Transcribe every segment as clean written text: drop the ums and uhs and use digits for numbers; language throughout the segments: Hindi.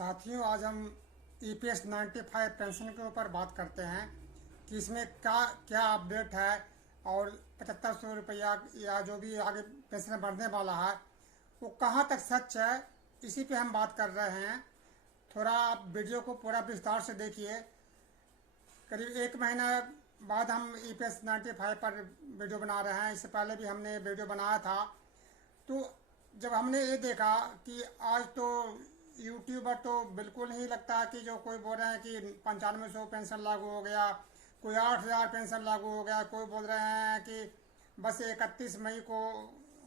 साथियों, आज हम EPS 95 पेंशन के ऊपर बात करते हैं कि इसमें क्या क्या अपडेट है और 7500 रुपया या जो भी आगे पेंशन बढ़ने वाला है वो कहाँ तक सच है। इसी पे हम बात कर रहे हैं। थोड़ा आप वीडियो को पूरा विस्तार से देखिए। करीब एक महीना बाद हम EPS 95 पर वीडियो बना रहे हैं। इससे पहले भी हमने वीडियो बनाया था। तो जब हमने ये देखा कि आज तो यूट्यूबर तो बिल्कुल नहीं लगता कि जो कोई बोल रहे हैं कि 9500 पेंशन लागू हो गया, कोई 8000 पेंशन लागू हो गया, कोई बोल रहे हैं कि बस 31 मई को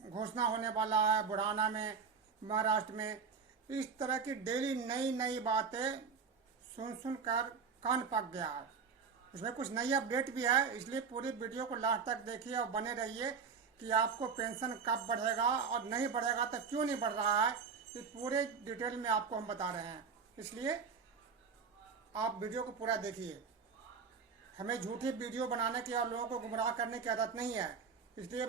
घोषणा होने वाला है बुढ़ाना में, महाराष्ट्र में। इस तरह की डेली नई नई बातें सुन सुन कर कान पक गया है। उसमें कुछ नई अपडेट भी है, इसलिए पूरी वीडियो को लास्ट तक देखिए और बने रहिए कि आपको पेंशन कब बढ़ेगा और नहीं बढ़ेगा तो क्यों नहीं बढ़ रहा है, ये पूरे डिटेल में आपको हम बता रहे हैं। इसलिए आप वीडियो को पूरा देखिए। हमें झूठी वीडियो बनाने की और लोगों को गुमराह करने की आदत नहीं है। इसलिए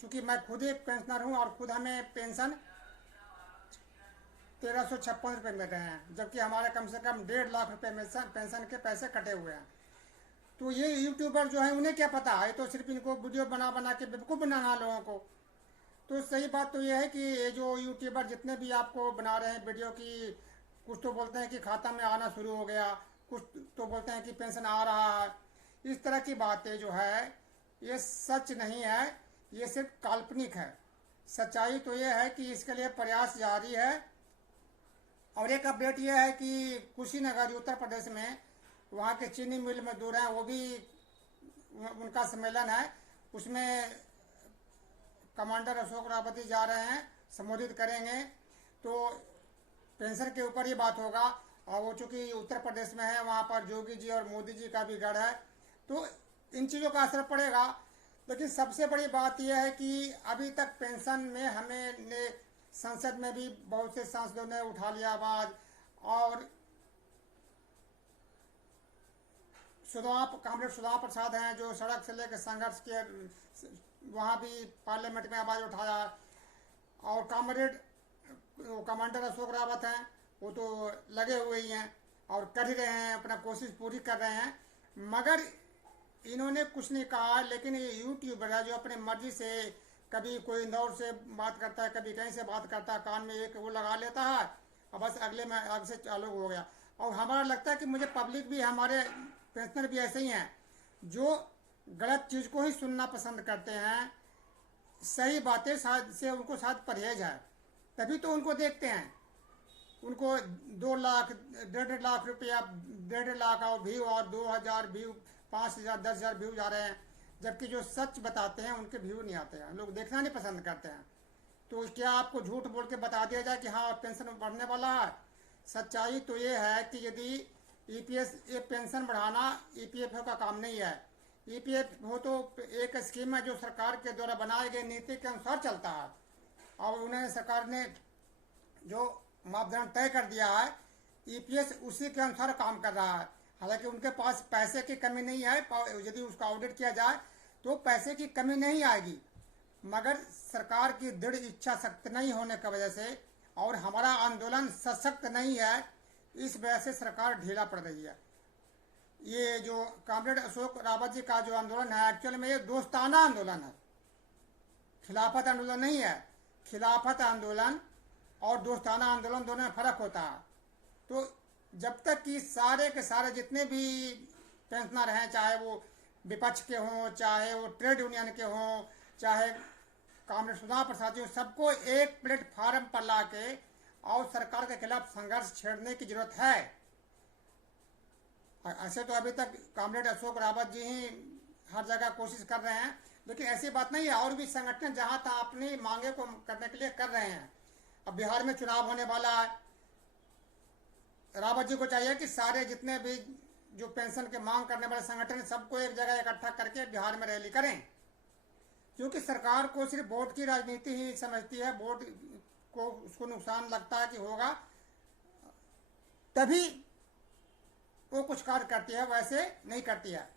चूँकि मैं खुद एक पेंशनर हूँ और खुद हमें पेंशन 1356 रुपये मिल रहे हैं, जबकि हमारे कम से कम 1.5 लाख रुपये पेंशन के पैसे कटे हुए हैं। तो ये यूट्यूबर जो है उन्हें क्या पता है, तो सिर्फ इनको वीडियो बना बना के बेवकूफ़ बनाना लोगों को। तो सही बात तो ये है कि ये जो यूट्यूबर जितने भी आपको बना रहे हैं वीडियो की, कुछ तो बोलते हैं कि खाता में आना शुरू हो गया, कुछ तो बोलते हैं कि पेंशन आ रहा है। इस तरह की बातें जो है ये सच नहीं है, ये सिर्फ काल्पनिक है। सच्चाई तो ये है कि इसके लिए प्रयास जारी है। और एक अपडेट ये है कि कुशीनगर उत्तर प्रदेश में वहाँ के चीनी मिल मजदूर हैं, वो भी उनका सम्मेलन है, उसमें कमांडर अशोक रावत जी जा रहे हैं, संबोधित करेंगे। तो पेंशन के ऊपर ही बात होगा। और वो चूँकि उत्तर प्रदेश में है, वहाँ पर योगी जी और मोदी जी का भी गढ़ है, तो इन चीज़ों का असर पड़ेगा। लेकिन सबसे बड़ी बात यह है कि अभी तक पेंशन में हमें संसद में भी बहुत से सांसदों ने उठा लिया आवाज़, और कॉमरेड सुधा प्रसाद हैं जो सड़क से लेकर संघर्ष के वहाँ भी पार्लियामेंट में आवाज़ उठाया। और कमांडर अशोक रावत हैं, वो तो लगे हुए ही हैं और कर ही रहे हैं, अपना कोशिश पूरी कर रहे हैं। मगर इन्होंने कुछ नहीं कहा। लेकिन ये यूट्यूबर है जो अपनी मर्जी से कभी कोई इंदौर से बात करता है, कभी कहीं से बात करता है, कान में एक वो लगा लेता है और बस अगले में आगे से चालू हो गया। और हमारा लगता है कि मुझे पब्लिक भी, हमारे पेंशनर भी ऐसे ही हैं जो गलत चीज़ को ही सुनना पसंद करते हैं। सही बातें शायद से उनको शायद परहेज है, तभी तो उनको देखते हैं। उनको 2 लाख 1.5 लाख रुपया, 1.5 लाख और व्यू, और 2000 व्यू, 5000 10,000 व्यू जा रहे हैं, जबकि जो सच बताते हैं उनके व्यू नहीं आते हैं, लोग देखना नहीं पसंद करते हैं। तो क्या आपको झूठ बोल के बता दिया जाए कि हाँ पेंशन बढ़ने वाला है? सच्चाई तो ये है कि यदि EPS, ये पेंशन बढ़ाना EPFO का काम नहीं है। EPFO तो एक स्कीम है जो सरकार के द्वारा बनाई गई नीति के अनुसार चलता है, और उन्हें सरकार ने जो मापदंड तय कर दिया है, EPS उसी के अनुसार काम कर रहा है। हालांकि उनके पास पैसे की कमी नहीं है, यदि उसका ऑडिट किया जाए तो पैसे की कमी नहीं आएगी, मगर सरकार की दृढ़ इच्छा शक्ति नहीं होने की वजह से और हमारा आंदोलन सशक्त नहीं है, इस वजह से सरकार ढीला पड़ रही है। ये जो कॉमरेड अशोक रावत जी का जो आंदोलन है, एक्चुअल में ये दोस्ताना आंदोलन है, खिलाफत आंदोलन नहीं है। खिलाफत आंदोलन और दोस्ताना आंदोलन दोनों में फर्क होता है। तो जब तक कि सारे के सारे जितने भी पेंशनर हैं, चाहे वो विपक्ष के हों, चाहे वो ट्रेड यूनियन के हों, चाहे कॉमरेड सुधा प्रसाद जी, सबको एक प्लेटफार्म पर ला के और सरकार के खिलाफ संघर्ष छेड़ने की जरूरत है। ऐसे तो अभी तक कॉमरेड अशोक रावत जी ही हर जगह कोशिश कर रहे हैं, लेकिन ऐसी बात नहीं है। और भी संगठन जहां तक अपनी मांगे को करने के लिए कर रहे हैं। अब बिहार में चुनाव होने वाला है, रावत जी को चाहिए कि सारे जितने भी जो पेंशन के मांग करने वाले संगठन, सबको एक जगह इकट्ठा करके बिहार में रैली करें, क्योंकि सरकार को सिर्फ वोट की राजनीति ही समझती है। वोट को उसको नुकसान लगता है कि होगा, तभी वो कुछ कार्य करती है, वैसे नहीं करती है।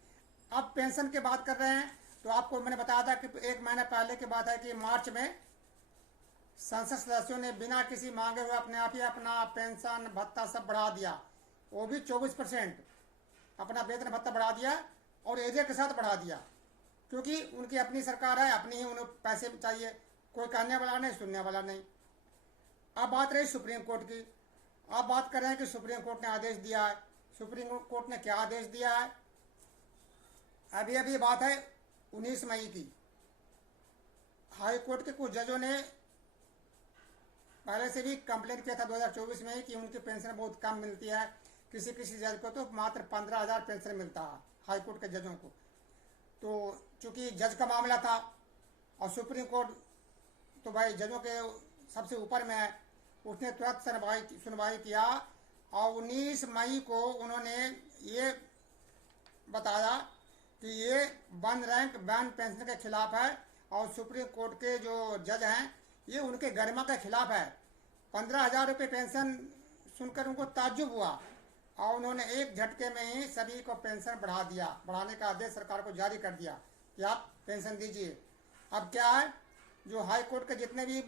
अब पेंशन की बात कर रहे हैं तो आपको मैंने बताया था कि एक महीने पहले की बात है कि मार्च में संसद सदस्यों ने बिना किसी मांगे हुए अपने आप ही अपना पेंशन भत्ता सब बढ़ा दिया, वो भी 24%। अपना वेतन भत्ता बढ़ा दिया और एजे के साथ बढ़ा दिया, क्योंकि उनकी अपनी सरकार है, अपनी ही उन्हें पैसे चाहिए, कोई कहने वाला नहीं, सुनने वाला नहीं। अब बात रही सुप्रीम कोर्ट की। अब बात कर रहे हैं कि सुप्रीम कोर्ट ने आदेश दिया है। सुप्रीम कोर्ट ने क्या आदेश दिया है? अभी अभी बात है 19 मई की। हाई कोर्ट के कुछ जजों ने पहले से भी कंप्लेंट किया था 2024 में कि उनकी पेंशन बहुत कम मिलती है, किसी किसी जज को तो मात्र 15,000 पेंशन मिलता है, हाई कोर्ट के जजों को। तो चूंकि जज का मामला था और सुप्रीम कोर्ट तो भाई जजों के सबसे ऊपर में है, उसने तुरंत सुनवाई किया और 19 मई को उन्होंने ये बताया कि ये वन रैंक बैन पेंशन के खिलाफ है और सुप्रीम कोर्ट के जो जज हैं ये उनके गरिमा के खिलाफ है। 15,000 रुपये पेंशन सुनकर उनको ताज्जुब हुआ और उन्होंने एक झटके में ही सभी को पेंशन बढ़ा दिया, बढ़ाने का आदेश सरकार को जारी कर दिया कि आप पेंशन दीजिए। अब क्या है, जो हाई कोर्ट के जितने भी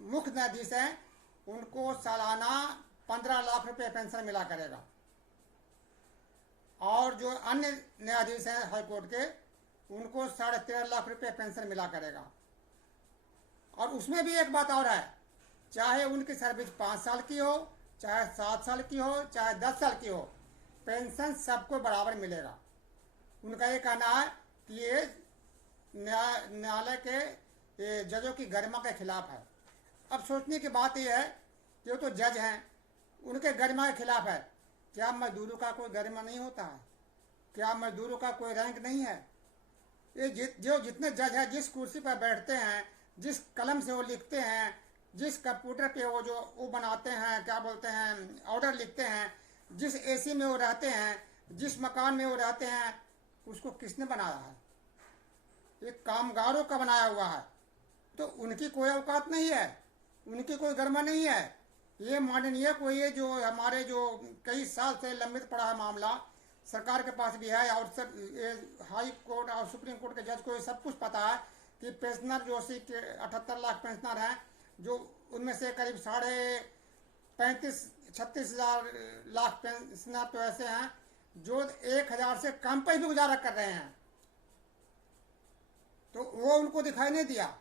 मुख्य न्यायाधीश हैं उनको सालाना 15 लाख रुपए पेंशन मिला करेगा और जो अन्य न्यायाधीश हैं हाई कोर्ट के उनको 13.5 लाख रुपए पेंशन मिला करेगा। और उसमें भी एक बात और है, चाहे उनकी सर्विस 5 साल की हो, चाहे 7 साल की हो, चाहे 10 साल की हो, पेंशन सबको बराबर मिलेगा। उनका ये कहना है कि ये न्यायालय के जजों की गरिमा के खिलाफ है। अब सोचने की बात यह है कि वो तो जज हैं, उनके गरिमा के खिलाफ है। क्या मजदूरों का कोई गरिमा नहीं होता है? क्या मजदूरों का कोई रैंक नहीं है? ये जो जितने जज हैं, जिस कुर्सी पर बैठते हैं, जिस कलम से वो लिखते हैं, जिस कंप्यूटर पे वो बनाते हैं, क्या बोलते हैं, ऑर्डर लिखते हैं, जिस एसी में वो रहते हैं, जिस मकान में वो रहते हैं, उसको किसने बनाया है? ये कामगारों का बनाया हुआ है। तो उनकी कोई औकात नहीं है, उनकी कोई गरिमा नहीं है। ये माननीय को ये जो हमारे जो कई साल से लंबित पड़ा है मामला, सरकार के पास भी है और सब ये हाई कोर्ट और सुप्रीम कोर्ट के जज को ये सब कुछ पता है कि पेंशनर जो 78 लाख पेंशनर हैं, जो उनमें से करीब 35-36 हजार लाख पेंशनर तो ऐसे हैं जो 1,000 से कम पे भी गुजारा कर रहे हैं। तो वो उनको दिखाई नहीं दिया,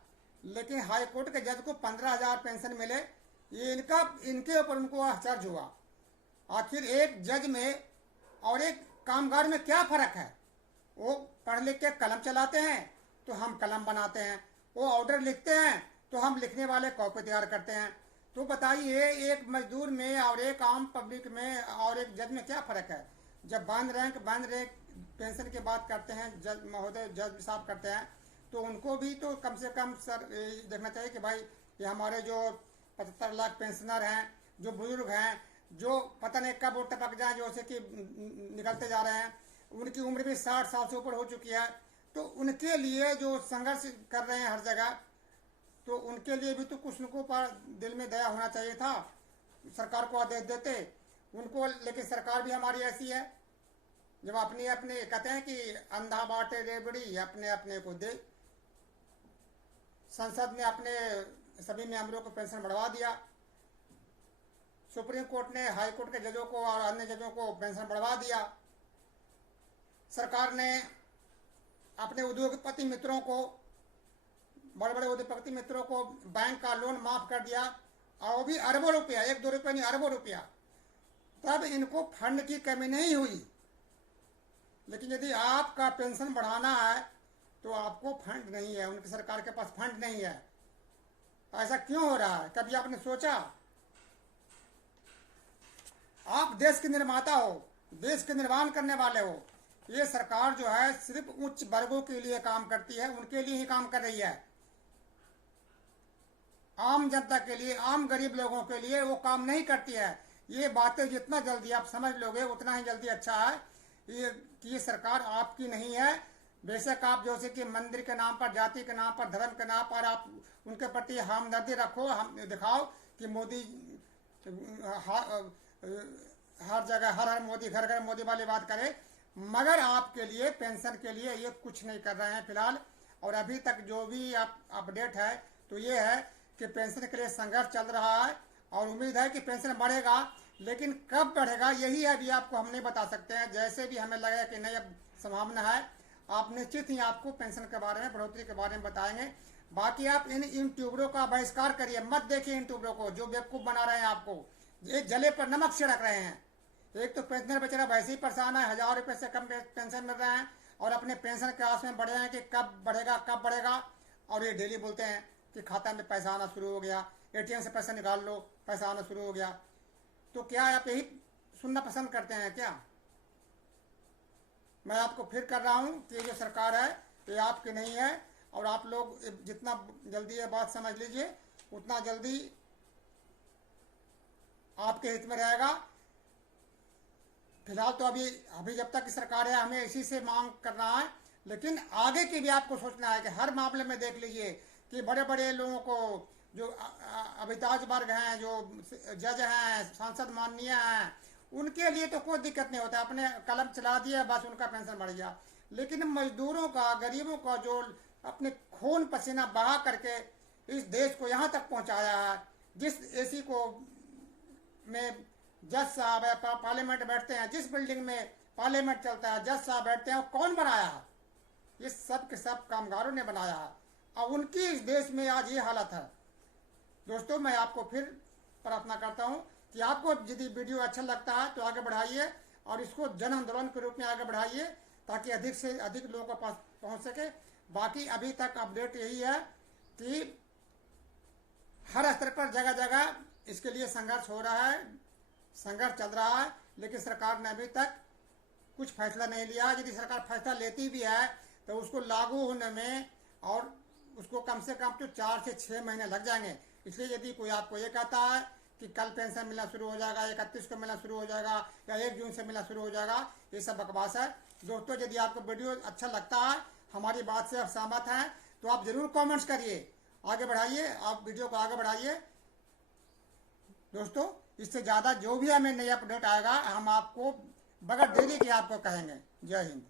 लेकिन हाई कोर्ट के जज को 15,000 पेंशन मिले, ये इनके ऊपर उनको आश्चर्य हुआ। आखिर एक जज में और एक कामगार में क्या फर्क है? वो पढ़ लिख के कलम चलाते हैं तो हम कलम बनाते हैं, वो ऑर्डर लिखते हैं तो हम लिखने वाले कॉपी तैयार करते हैं। तो बताइए एक मजदूर में और एक आम पब्लिक में और एक जज में क्या फर्क है? जब वन रैंक पेंशन की बात करते हैं जज महोदय, जज साहब करते हैं, तो उनको भी तो कम से कम सर देखना चाहिए कि भाई ये हमारे जो 75 लाख पेंशनर हैं, जो बुजुर्ग हैं, जो पता नहीं कब वो टपक जाए, जो से कि निकलते जा रहे हैं, उनकी उम्र भी 60 साल से ऊपर हो चुकी है, तो उनके लिए जो संघर्ष कर रहे हैं हर जगह, तो उनके लिए भी तो कुछ उनको पर दिल में दया होना चाहिए था, सरकार को आदेश देते उनको। लेकिन सरकार भी हमारी ऐसी है, जब अपने अपने कहते हैं कि अंधा बांटे रेबड़ी अपने अपने को दे। संसद ने अपने सभी मेंबरों को पेंशन बढ़वा दिया, सुप्रीम कोर्ट ने हाई कोर्ट के जजों को और अन्य जजों को पेंशन बढ़वा दिया, सरकार ने अपने उद्योगपति मित्रों को, बड़े बड़े उद्योगपति मित्रों को बैंक का लोन माफ कर दिया, और वो भी अरबों रुपया, 1-2 रुपया नहीं, अरबों रुपया। तब इनको फंड की कमी नहीं हुई। लेकिन यदि आपका पेंशन बढ़ाना है तो आपको फंड नहीं है, उनकी सरकार के पास फंड नहीं है। ऐसा क्यों हो रहा है? कभी आपने सोचा? आप देश के निर्माता हो, देश के निर्माण करने वाले हो। ये सरकार जो है सिर्फ उच्च वर्गों के लिए काम करती है, उनके लिए ही काम कर रही है। आम जनता के लिए, आम गरीब लोगों के लिए वो काम नहीं करती है। ये बातें जितना जल्दी आप समझ लोगे उतना ही जल्दी अच्छा है। ये सरकार आपकी नहीं है। बेशक आप जैसे कि मंदिर के नाम पर, जाति के नाम पर, धर्म के नाम पर आप उनके प्रति हमदर्दी रखो, हम दिखाओ कि मोदी हर जगह हर मोदी, घर घर मोदी वाली बात करे, मगर आपके लिए पेंशन के लिए ये कुछ नहीं कर रहे हैं फिलहाल। और अभी तक जो भी आप अपडेट है तो ये है कि पेंशन के लिए संघर्ष चल रहा है और उम्मीद है कि पेंशन बढ़ेगा, लेकिन कब बढ़ेगा यही अभी आपको हम नहीं बता सकते हैं। जैसे भी हमें लगेगा कि नहीं अब संभावना है, आप निश्चित ही आपको पेंशन के बारे में, बढ़ोतरी के बारे में बताएंगे। बाकी आप इन यूट्यूबरों का बहिष्कार करिए, मत देखिए इन यूट्यूबरों को जो बेवकूफ़ बना रहे हैं आपको, ये जले पर नमक छिड़क रहे हैं। एक तो पेंशनर बेचारा वैसे ही परेशान है, 1000 रुपये से कम पेंशन मिल रहे हैं और अपने पेंशन के आस में बढ़े हैं कि कब बढ़ेगा कब बढ़ेगा। और ये डेली बोलते हैं कि खाता में पैसा आना शुरू हो गया, ATM से पैसा निकाल लो, पैसा आना शुरू हो गया। तो क्या आप यही सुनना पसंद करते हैं क्या? मैं आपको फिर कर रहा हूँ कि ये जो सरकार है ये आपकी नहीं है, और आप लोग जितना जल्दी ये बात समझ लीजिए उतना जल्दी आपके हित में रहेगा। फिलहाल तो अभी जब तक की सरकार है हमें इसी से मांग करना है, लेकिन आगे की भी आपको सोचना है कि हर मामले में देख लीजिए कि बड़े बड़े लोगों को, जो अभिताज वर्ग हैं, जो जज हैं, सांसद माननीय हैं, उनके लिए तो कोई दिक्कत नहीं होता, अपने कलम चला दिया बस उनका पेंशन बढ़ गया। लेकिन मजदूरों का, गरीबों का, जो अपने खून पसीना बहा करके इस देश को यहाँ तक पहुँचाया है, जिस AC को में जज साहब है, पार्लियामेंट बैठते हैं, जिस बिल्डिंग में पार्लियामेंट चलता है जज साहब बैठते हैं, वो कौन बनाया है? ये सब के सब कामगारों ने बनाया है, और उनकी इस देश में आज ये हालत है। दोस्तों, मैं आपको फिर प्रार्थना करता हूँ कि आपको यदि वीडियो अच्छा लगता है तो आगे बढ़ाइए और इसको जन आंदोलन के रूप में आगे बढ़ाइए, ताकि अधिक से अधिक लोगों के पास पहुँच सके। बाकी अभी तक अपडेट यही है कि हर स्तर पर जगह जगह इसके लिए संघर्ष हो रहा है, संघर्ष चल रहा है, लेकिन सरकार ने अभी तक कुछ फैसला नहीं लिया। यदि सरकार फैसला लेती भी है तो उसको लागू होने में और उसको कम से कम तो 4 से 6 महीने लग जाएंगे। इसलिए यदि कोई आपको ये कहता है कि कल पेंशन मिलना शुरू हो जाएगा, 31 को मिलना शुरू हो जाएगा या 1 जून से मिलना शुरू हो जाएगा, ये सब बकवास है। दोस्तों, यदि आपको वीडियो अच्छा लगता है, हमारी बात से आप सहमत हैं, तो आप जरूर कमेंट्स करिए, आगे बढ़ाइए, आप वीडियो को आगे बढ़ाइए। दोस्तों, इससे ज़्यादा जो भी हमें नई अपडेट आएगा हम आपको बगैर देरी के आपको कहेंगे। जय हिंद।